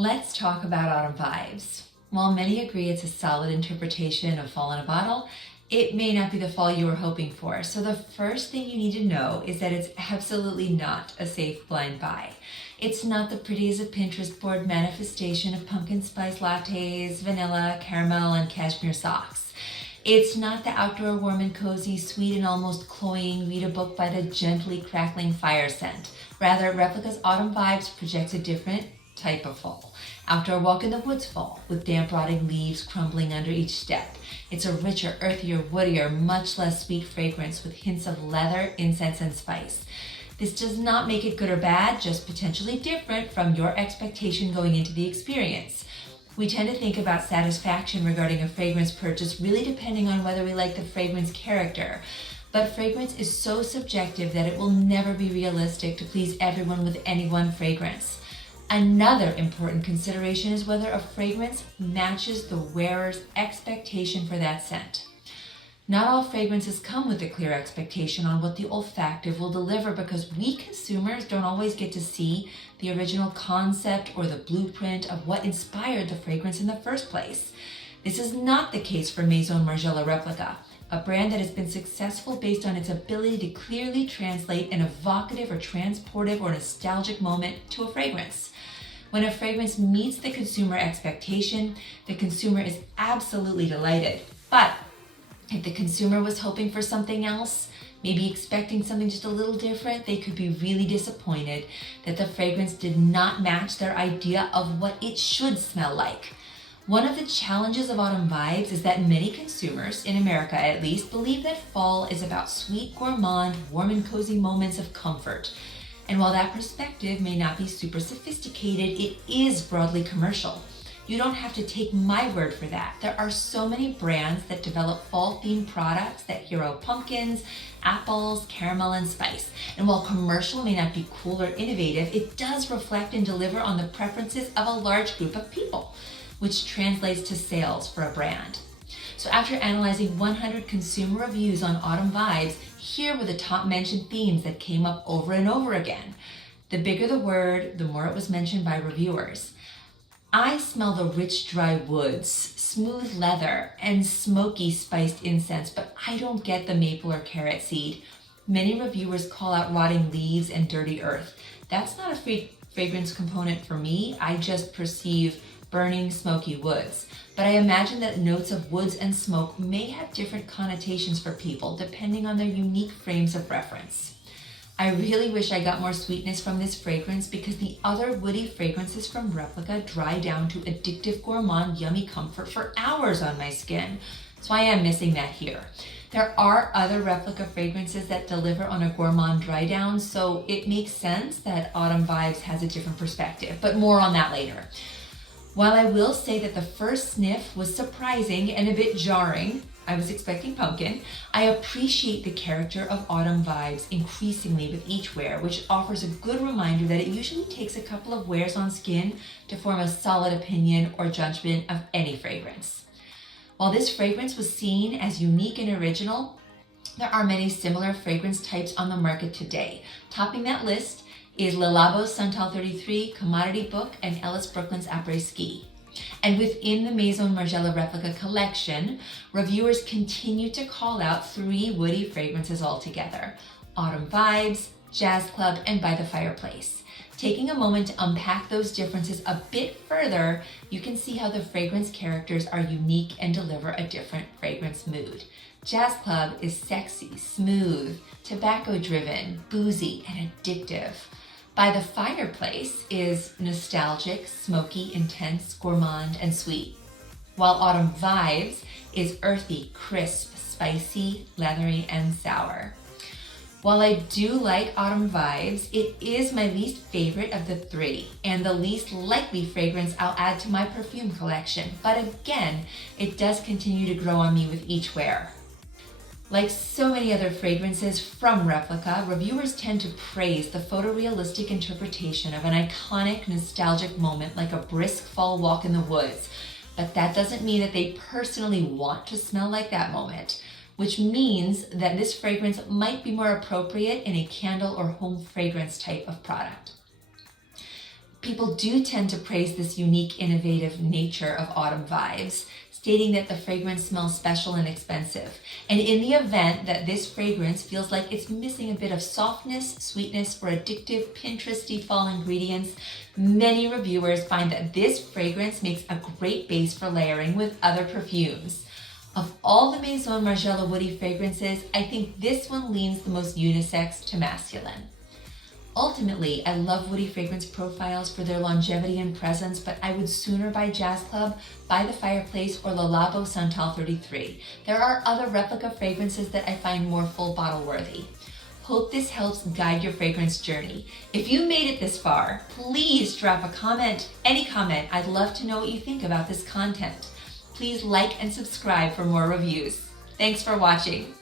Let's talk about autumn vibes. While many agree it's a solid interpretation of fall in a bottle, it may not be the fall you were hoping for. So the first thing you need to know is that it's absolutely not a safe blind buy. It's not the pretty as a Pinterest board manifestation of pumpkin spice lattes, vanilla, caramel, and cashmere socks. It's not the outdoor warm and cozy, sweet and almost cloying read a book by the gently crackling fire scent. Rather, Replica's autumn vibes projects a different type of fall. Outdoor walk in the woods fall, with damp rotting leaves crumbling under each step. It's a richer, earthier, woodier, much less sweet fragrance with hints of leather, incense, and spice. This does not make it good or bad, just potentially different from your expectation going into the experience. We tend to think about satisfaction regarding a fragrance purchase really depending on whether we like the fragrance character. But fragrance is so subjective that it will never be realistic to please everyone with any one fragrance. Another important consideration is whether a fragrance matches the wearer's expectation for that scent. Not all fragrances come with a clear expectation on what the olfactive will deliver because we consumers don't always get to see the original concept or the blueprint of what inspired the fragrance in the first place. This is not the case for Maison Margiela Replica, a brand that has been successful based on its ability to clearly translate an evocative or transportive or nostalgic moment to a fragrance. When a fragrance meets the consumer expectation, the consumer is absolutely delighted. But if the consumer was hoping for something else, maybe expecting something just a little different, they could be really disappointed that the fragrance did not match their idea of what it should smell like. One of the challenges of autumn vibes is that many consumers, in America at least, believe that fall is about sweet, gourmand, warm and cozy moments of comfort. And while that perspective may not be super sophisticated, it is broadly commercial. You don't have to take my word for that. There are so many brands that develop fall-themed products that hero pumpkins, apples, caramel, and spice. And while commercial may not be cool or innovative, it does reflect and deliver on the preferences of a large group of people, which translates to sales for a brand. So after analyzing 100 consumer reviews on autumn vibes, here were the top mentioned themes that came up over and over again. The bigger the word, the more it was mentioned by reviewers. I smell the rich, dry woods, smooth leather, and smoky spiced incense, but I don't get the maple or carrot seed. Many reviewers call out rotting leaves and dirty earth. That's not a fragrance component for me. I just perceive burning, smoky woods. But I imagine that notes of woods and smoke may have different connotations for people depending on their unique frames of reference. I really wish I got more sweetness from this fragrance because the other woody fragrances from Replica dry down to addictive gourmand yummy comfort for hours on my skin. So I am missing that here. There are other Replica fragrances that deliver on a gourmand dry down, so it makes sense that Autumn Vibes has a different perspective, but more on that later. While I will say that the first sniff was surprising and a bit jarring, I was expecting pumpkin, I appreciate the character of Autumn Vibes increasingly with each wear, which offers a good reminder that it usually takes a couple of wears on skin to form a solid opinion or judgment of any fragrance. While this fragrance was seen as unique and original, there are many similar fragrance types on the market today. Topping that list is Labo Santal 33, Commodity Book, and Ellis Brooklyn's Apres Ski. And within the Maison Margiela Replica collection, reviewers continue to call out 3 woody fragrances altogether: Autumn Vibes, Jazz Club, and By the Fireplace. Taking a moment to unpack those differences a bit further, you can see how the fragrance characters are unique and deliver a different fragrance mood. Jazz Club is sexy, smooth, tobacco-driven, boozy, and addictive. By the Fireplace is nostalgic, smoky, intense, gourmand, and sweet. While Autumn Vibes is earthy, crisp, spicy, leathery, and sour. While I do like Autumn Vibes, it is my least favorite of the 3 and the least likely fragrance I'll add to my perfume collection. But again, it does continue to grow on me with each wear. Like so many other fragrances from Replica, reviewers tend to praise the photorealistic interpretation of an iconic, nostalgic moment like a brisk fall walk in the woods. But that doesn't mean that they personally want to smell like that moment, which means that this fragrance might be more appropriate in a candle or home fragrance type of product. People do tend to praise this unique, innovative nature of autumn vibes, stating that the fragrance smells special and expensive. And in the event that this fragrance feels like it's missing a bit of softness, sweetness, or addictive Pinteresty fall ingredients, many reviewers find that this fragrance makes a great base for layering with other perfumes. Of all the Maison Margiela woody fragrances, I think this one leans the most unisex to masculine. Ultimately, I love woody fragrance profiles for their longevity and presence, but I would sooner buy Jazz Club, By the Fireplace, or the Labo Santal 33. There are other replica fragrances that I find more full bottle worthy. Hope this helps guide your fragrance journey. If you made it this far, please drop a comment, any comment. I'd love to know what you think about this content. Please like and subscribe for more reviews. Thanks for watching.